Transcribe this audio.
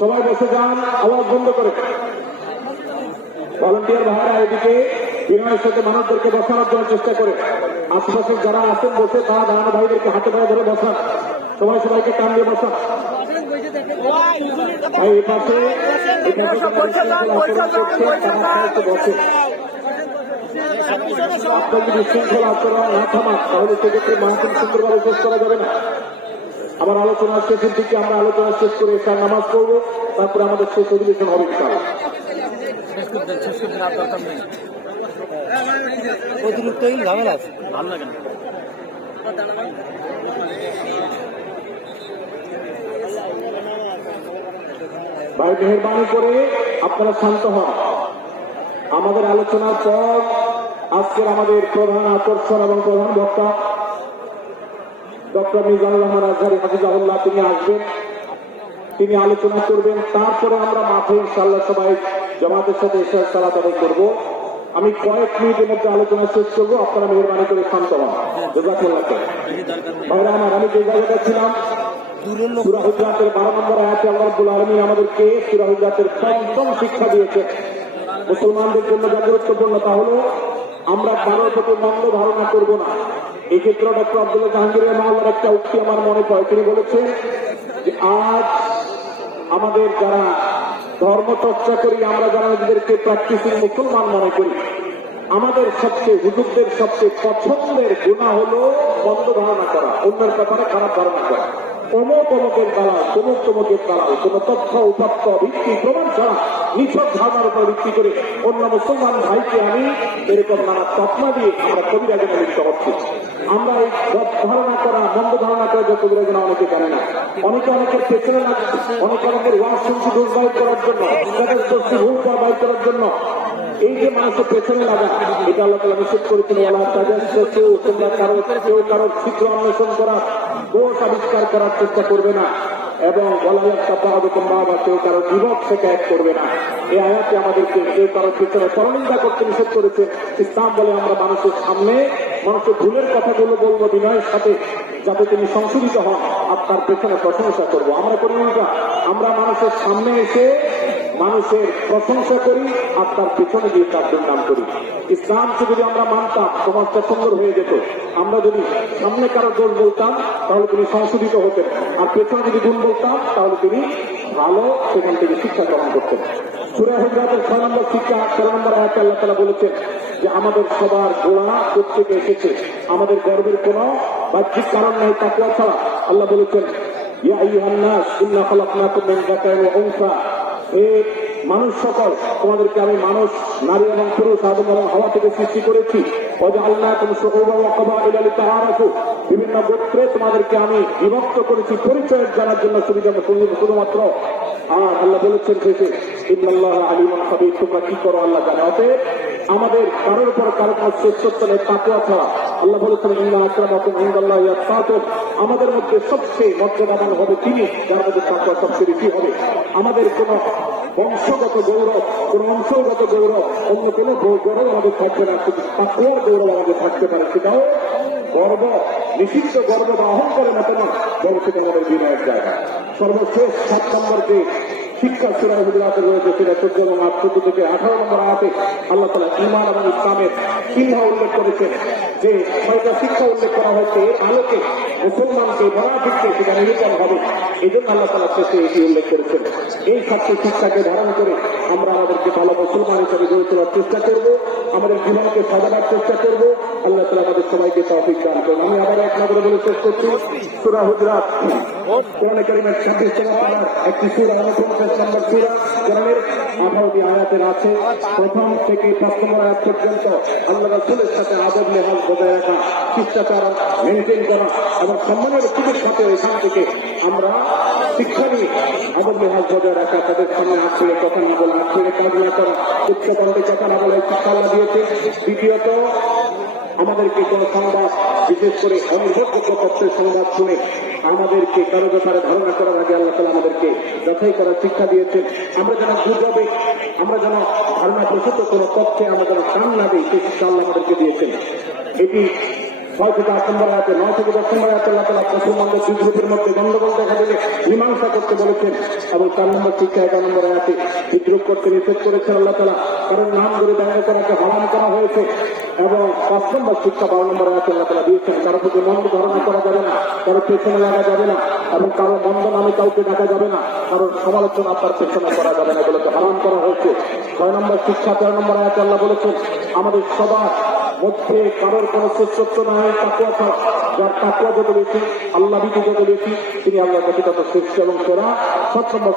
সবাই বসে যান, আওয়াজ বন্ধ করে। ভলান্টিয়ার ভাইরা এদিকে বিনয়ের সাথে মানুষদেরকে বসানোর জন্য চেষ্টা করে। আশেপাশে যারা আছেন বসে তারা দাঁড়ানো ভাইদেরকে হাতে পায়ে ধরে বসান, সবাই সবাইকে টান দিয়ে বসান। ভাই এপাশে বসে আপনার যদি শৃঙ্খলা আচরণ না থামান তাহলে সেক্ষেত্রে মাহফিল সুন্দরভাবে শেষ করা যাবে না। আমার আলোচনা শেষের দিকে আমরা আলোচনা শেষ করে এসে নামাজ পড়বো, তারপরে আমাদের শেষ অধিবেশন হবে ইনশাআল্লাহ। অতিরিক্তই ঝামেলা আছে, ভালো লাগে না। ভাই মেহরবানি করে আপনারা শান্ত হন। আমাদের আলোচনার পর আজকের আমাদের প্রধান আকর্ষণ এবং প্রধান বক্তা ডক্টর মিজানুর রহমান আজহারী হাফিজাহুল্লাহ তিনি আসবেন, তিনি আলোচনা করবেন। তারপরে আমরা মাঠে ইনশাআল্লাহ সবাই জামাতের সাথে এশার সালাত আদায় করব। আমি কয়েক মিনিটের মধ্যে আলোচনা শেষ করবো, আপনারা মেহরবানি করে শান্ত হন। জাযাকুল্লাহ খাইর। ভাইরা আমার, আমি যে জায়গাটা ছিলাম সূরা হুজরাতের 12 নম্বর আয়াতে আল্লাহ রাব্বুল আলামিন আমাদেরকে সূরা হুজরাতের পঞ্চম শিক্ষা দিয়েছে। মুসলমানদের জন্য যা গুরুত্বপূর্ণ তা হলো আমরা কারোর প্রতি মন্দ ধারণা করব না। এই ক্ষেত্রে ডক্টর আব্দুল্লাহ জাহাঙ্গীরের মাওলার একটা উক্তি আমার মনে পড়ে। তিনি বলেছেন যে আজ আমাদের যারা ধর্ম চর্চা করি, আমরা যারা নিজেদেরকে প্র্যাকটিসিং মুসলমান মনে করি, আমাদের সবচেয়ে হুজুরদের সবচেয়ে পছন্দের গুনাহ হলো মন্দ ধারণা করা, অন্যের ব্যাপারে খারাপ ধারণা করা। অমুকের দালাল, তমুকের দালাল, কোন তথ্য উপাত্ত ভিত্তি প্রমাণ ছাড়া নিছক ধারণার উপর ভিত্তি করে অন্য মুসলমান ভাইকে আমি এরকম নানা তকমা দিয়ে আমরা কবিরা গুনাহে লিপ্ত হচ্ছি। আমরা এই ধারণা করা, মন্দ ধারণা করা যে কবিরা গুনাহ অনেকে জানে না। অনেকের পেছনে না, অনেকের ওয়াজ শুনছি দোষ বাইর করার জন্য, ভুল বাইর করার জন্য। এই যে মানুষের পেছনে লাগা, এটা আল্লাহ তাআলা নিষেধ করেছেন। ওয়ালা তাজাসসু, তোমরা কেউ কারো শীঘ্র অন্বেষণ করা, দোষ আবিষ্কার করার চেষ্টা করবে না, এবং ওয়ালা ইয়াক্তাবুকুম বাবা, কেউ কারো বিভক শিকায়ত করবে না। এই আয়াতে আমাদেরকে কেউ কারোর পেছনে পরনিন্দা করতে নিষেধ করেছে। ইসলাম বলে আমরা মানুষের সামনে মানুষের ভুলের কথাগুলো বলবো বিনয়ের সাথে, যাতে তিনি সংশোধিত হন, আপনার পেছনে প্রশংসা করবো। আমরা করি উল্টা, আমরা মানুষের সামনে এসে মানুষের প্রশংসা করি আর তার পেছনে দিয়ে তার দুর্নাম করি। ইসলামকে যদি আমরা মানতাম সমাজটা সুন্দর হয়ে যেত। আমরা যদি সামনে কারো দোষ বলতাম তাহলে তিনি সংশোধিত হতেন, আর পেছনে যদি গুণ বলতাম তাহলে তিনি ভালো সেখান থেকে শিক্ষা গ্রহণ করতেন। সূরা হুজরাতের 6 নম্বর শিক্ষা 13 নম্বর আয়াতে আল্লাহ তাআলা বলেছেন যে আমাদের সবার গোড়া প্রত্যেকে এসেছে, আমাদের গর্বের কোনো বাহ্যিক কারণ নাই তাকওয়া ছাড়া। আল্লাহ বলেছেন ইয়া আইয়ুহান নাস ইন্না খালাকনাকুম মিন যাকারিন ওয়া উনসা, হে মানুষ সকল, তোমাদেরকে আমি মানুষ, নারী এবং পুরুষ, আদম এবং হাওয়া থেকে সৃষ্টি করেছি। ওয়াজআলনাকুম শুউবান ওয়া ক্বাবাইলা লিতাআরাফু, বিভিন্ন গোত্রে তোমাদেরকে আমি বিভক্ত করেছি পরিচয় জানার জন্য, শুধুমাত্র। আর আল্লাহ বলেছেন শেষে ইন্নাল্লাহা আলিমুন খাবীর, তোমরা কি করো আল্লাহ জানে। অতএব আমাদের কারোর উপর কারো কোনো শ্রেষ্ঠত্ব নেই তাকওয়া ছাড়া। আল্লাহ বলেছেন ইন্না আকরামাকুম ইনদাল্লাহি আতকাকুম, আমাদের মধ্যে সবচেয়ে মর্যাদাবান হবে তিনি যার মধ্যে তাকওয়া সবচেয়ে বেশি হবে। আমাদের কোন বংশগত গৌরব, কোন অংশগত গৌরব, অন্য কোনো গৌরব আমাদের থাকবে না, শুধু তাকওয়ার গৌরব আমাদের থাকতে পারে। সেটাও গর্ব, নিষিদ্ধ গর্ব বা অহংকারের মতো না, বরং সেটা আমাদের বিনয়ের জায়গা। সর্বশেষ 7 নম্বর যে শিক্ষা সূরা হুজরাতে রয়েছে সেটা 14 এবং 14 থেকে 18 নম্বর আয়াতে আল্লাহ তাআলা ঈমান এবং ইসলামের চিহ্ন উল্লেখ করেছেন। যে 6টা শিক্ষা উল্লেখ করা হয়েছে, এর আলোকে মুসলমানকে মুনাফিককে সেটা নিরূপণ হবে। এই জন্য আল্লাহ তাআলা শেষে এটি উল্লেখ করেছেন। এই 7টি শিক্ষাকে ধারণ করে আমরা আমাদেরকে ভালো মুসলমান হিসেবে গড়ে তোলার চেষ্টা করব, আমাদের জীবনকে সাজাবার চেষ্টা করব। আল্লাহ তাআলা আমাদের সবাইকে তৌফিক দান করুন। আমি আবার এক নজরে বলে শেষ করছি, সূরা হুজরাত কোরআনে কারীমের 26 নম্বর একটি সূরা, 49 নম্বর সূরা, কোরআনের 18টি আয়াতের আছে। প্রথম থেকে 5 নম্বর আয়াত পর্যন্ত আল্লাহ রাসূলের সাথে আদব লেহাজ বজায় রাখা, শিষ্টাচার মেনটেন করা এবং সম্মানের সুযোগের সাথে এখান থেকে আমরা শিক্ষা নিয়ে আদব লেহাজ বজায় রাখা, তাদের সামনে হাত ছেড়ে কথা না বলা, হাত ছেড়ে কাজ না করা, উচ্চকণ্ঠে কথা না বলা, শিক্ষা আল্লাহ দিয়েছে। দ্বিতীয়ত, আমাদেরকে কোন সংবাদ, বিশেষ করে অনির্ভরযোগ্য তথ্যের সংবাদ শুনে আমাদেরকে কারো ব্যাপারে ধারণা করার আগে আল্লাহ তাআলা আমাদেরকে যাচাই করার শিক্ষা দিয়েছেন। আমরা যেন গুজবে, আমরা যেন ধারণা প্রসূত কোন তথ্যে আমরা যেন কান না দিই, সেই শিক্ষা আল্লাহ আমাদেরকে দিয়েছেন। এটি 6 থেকে 8 নম্বর আয়াতে, 9 থেকে 10 নম্বর আয়াতে আল্লাহ তাআলা মুসলমানদের দুই গ্রুপের মধ্যে গন্ডগোল দেখা দিলে মীমাংসা করতে বলেছেন, এবং 4 নম্বর শিক্ষা 11 নম্বর আয়াতে বিদ্রোহ করতে নিষেধ করেছেন আল্লাহ তাআলা, কারণ নাম ধরে ব্যঙ্গ করাকে হারাম করা হয়েছে। এবং 5 নম্বর শিক্ষা 12 নম্বর আয়াতে আল্লাহ তাআলা দিয়েছেন, কারো প্রতি মন্দ ধারণা করা যাবে না, কারো পেছনে লাগা যাবে না, এবং কারো মন্দ নামে কাউকে ডাকা যাবে না, কারোর সমালোচনা তার পেছনে করা যাবে না, এগুলোকে হারাম করা হয়েছে। 6 নম্বর শিক্ষা 13 নম্বর আয়াতে আল্লাহ বলেছেন, আমাদের সবার মধ্যে কারোর কোন শ্রেষ্ঠত্ব নাই তাকওয়া ছাড়া, যার তাকওয়া যত বেশি, আল্লাহ ভীতি যত বেশি, তিনি আল্লাহর কাছে তত শ্রেষ্ঠ এবং সেরা। 7 নম্বর